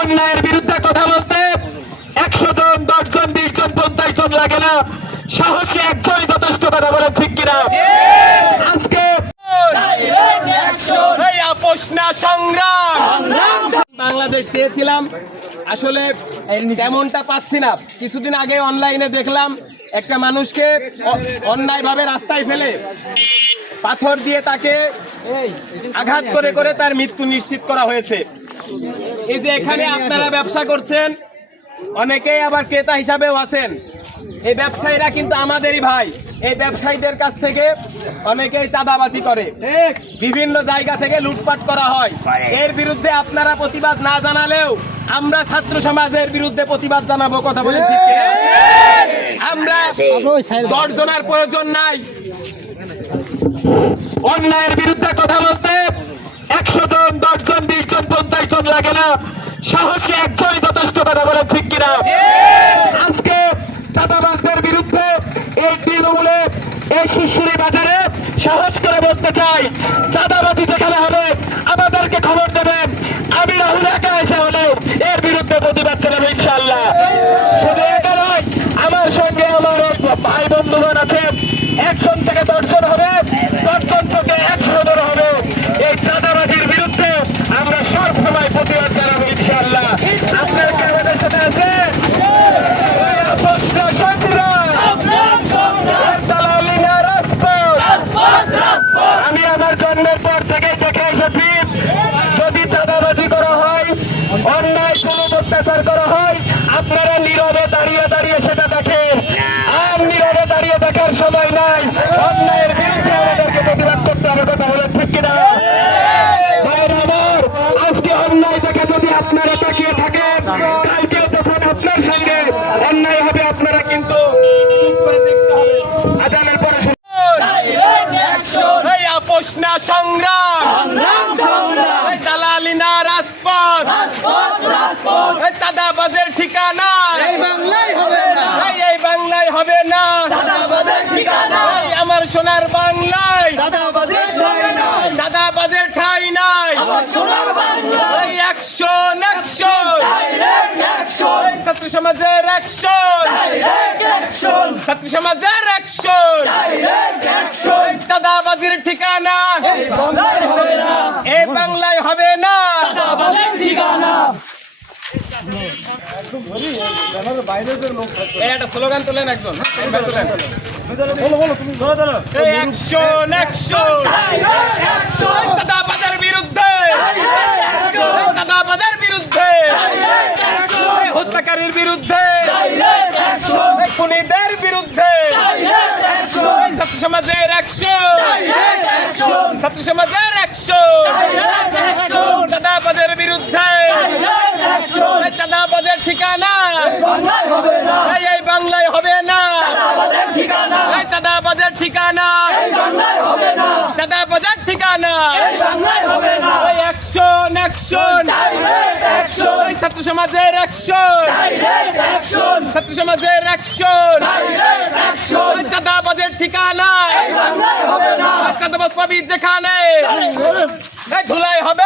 অন্যায়ের বিরুদ্ধে কথা বলতে 100 জন, 10 জন, 20 জন, 50 জন লাগে না, সাহসী একজনই যথেষ্ট। কথা বলেন ঠিক কিনা? আজকে আপোষ না সংগ্রাম। বাংলাদেশ চেয়েছিলাম, আসলে তেমনটা পাচ্ছি না। কিছুদিন আগে অনলাইনে দেখলাম একটা মানুষকে অন্যায়ভাবে রাস্তায় ফেলে পাথর দিয়ে তাকে আঘাত করে করে তার মৃত্যু নিশ্চিত করা হয়েছে। এই যে এখানে আপনারা ব্যবসা করছেন, অনেকেই আবার ক্রেতা হিসাবেও আছেন। এই ব্যবসায়ীরা কিন্তু আমাদেরই ভাই। এই ব্যবসায়ীদের কাছ থেকে অনেকেই চাঁদাবাজি করে, বিভিন্ন জায়গা থেকে লুটপাট করা হয়। এর বিরুদ্ধে আপনারা প্রতিবাদ না জানালেও আমরা ছাত্র সমাজের বিরুদ্ধে প্রতিবাদ জানাবো। কথা বলেন ঠিক কিনা? আমরা 10 জনের প্রয়োজন নাই। অন্যায়ের বিরুদ্ধে কথা বলতে 100 জন, 10 জন, 20 জন, 50 জন লাগে না, সাহসী একজনই যথেষ্ট। কথা বলেন ঠিক কিনা? আজকে চাঁদাবাজদের বিরুদ্ধে এই তৃণমূলে এই শিশুরি বাজারে সাহস করে বলতে চাই, চাঁদাবাজি যেখানে হবে আমাদেরকে খবর দেবেন। আমি রাহুল একা এসে হলে এর বিরুদ্ধে প্রতিবাদ জানাবো ইনশাআল্লাহ। শুধু এটা নয়, আমার সঙ্গে আমার ভাই বন্ধুগণ আছে। 1 জন থেকে 10 জন হবে, 10 জন থেকে 100 জন হবে। এই চাঁদাবাজির বিরুদ্ধে আমরা সবসময় প্রতিবাদ জানাবো ইনশাআল্লাহ। আপনার কি আমাদের সাথে আছে? আমি আমার জন্মের পর থেকে দেখে এসেছি, যদি চাঁদাবাজি করা হয়, অন্যায় কোনো অত্যাচার করা হয়, আপনারা নীরবে দাঁড়িয়ে দাঁড়িয়ে সেটা দেখেন। আর নীরবে দাঁড়িয়ে দেখার সময় নাই, অন্যায়ের বিরুদ্ধে আমাদেরকে প্রতিবাদ করতে হবে। কথা বলেন ঠিক কিনা? ভাইয়েরা আমার, আজকে অন্যায় দেখে যদি আপনারা তাকিয়ে থাকেন, কালকে যখন আপনার সঙ্গে অন্যায় হবে আপনারা কিন্তু চুপ করে দেখতে হবে। আজানের পরে আপোষ না সংগ্রাম, দালালি না রাজপথ, চাঁদাবাজের ঠিকানা এই বাংলায় হবে না, এই বাংলায় হবে না। আমার সোনার বাংলায় চাঁদাবাজের ঠাঁই নাই। অ্যাকশন, অ্যাকশন, ছাত্র সমাজের অ্যাকশন, ছাত্র সমাজের অ্যাকশন। চাঁদাবাজির ঠিকানা এই বাংলায় হবে না। একটা স্লোগান তোলেন একজন। অ্যাকশন, অ্যাকশন, চাঁদাবাজের বিরুদ্ধে, চাঁদাবাজের বিরুদ্ধে, হত্যাকারীর বিরুদ্ধে, খুনিদের বিরুদ্ধে, ছাত্র সমাজের অ্যাকশন, ছাত্র সমাজের অ্যাকশন। চাঁদাবাজের বিরুদ্ধে, চাঁদাবাজের ঠিকানা এই বাংলায় হবে না। চাঁদাবাজের ঠিকানা, চাঁদাবাজের ঠিকানা। অ্যাকশন, অ্যাকশন, ছাত্র সমাজের অ্যাকশন, ছাত্র সমাজের অ্যাকশন। চাঁদাবাজের ঠিকানা চাঁদাবাজ পাবি যেখানে, ধুলাই হবে।